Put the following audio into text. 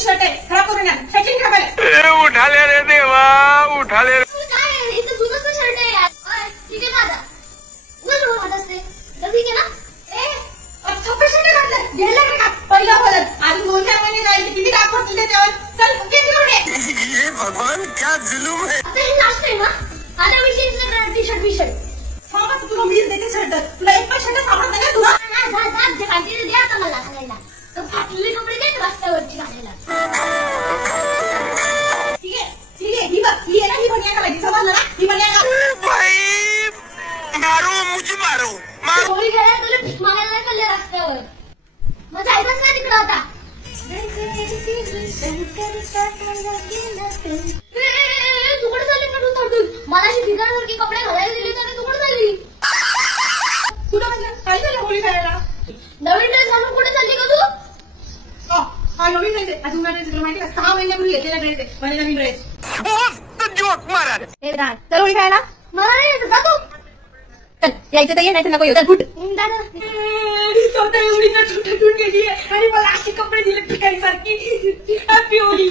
नवीन shirt आहे, खराब करून या. सचिन ठेवायला उठाले रे देवा, उठाले रे. काय इथं जुनंच शर्ट आहे यार. ठीक आहे माझा उगाच रोड असते तर ठीक आहे ना. छोटे शर्ट घातलं गेलं का पहिला बोलत अजून 2-4 महिने जायचे किती दाखवतील त्याच्यावर. चल किती घेऊन ये. ये भगवान क्या जुलूम है. आता हे लास्ट आहे ना. आता विषय टी शर्ट सांगा तुला मी देते शर्ट. तुला एक पण शर्ट सापडत नाही का तुला. जे काहीतरी द्या आता मला घालायला. तर फाटलेले कपडे दे रस्त्यावरची घालायला. ठीक आहे ही बघ ही आहे ना, ही बनिया घालायची समजलं ना. ही बनिया भाई मारो मुझे मारो. होळी खेळायला तुला भीक मागायला नाही चालले रस्त्यावर. मग जायचंच नाही तिकडं आता. तू कुठे चालली पटून थोडून. मला अशी भिकाऱ्यासारखी कपडे घालायला दिले तर तू कुठे चालली. तुला म्हणजे काय झालं होळी खेळायला. नवीन ड्रेस घालून कुठे चालली का तू. हा नवीन ड्रेस आहे. अजून ड्रेस तुला माहिती का 6 महिन्यापूर्वी घेतलेला ड्रेस आहे. माझा नवीन ड्रेस. मस्त जोक मारा. चल होळी खेळायला. मला नाही येत जा तू. चल यायचं तर ये नाही तर नको येऊ. चल फुट. दादा स्वतः एवढी नटून गेली आणि मला असे कपडे दिले भिकारीसारखी. हॅपी होळी.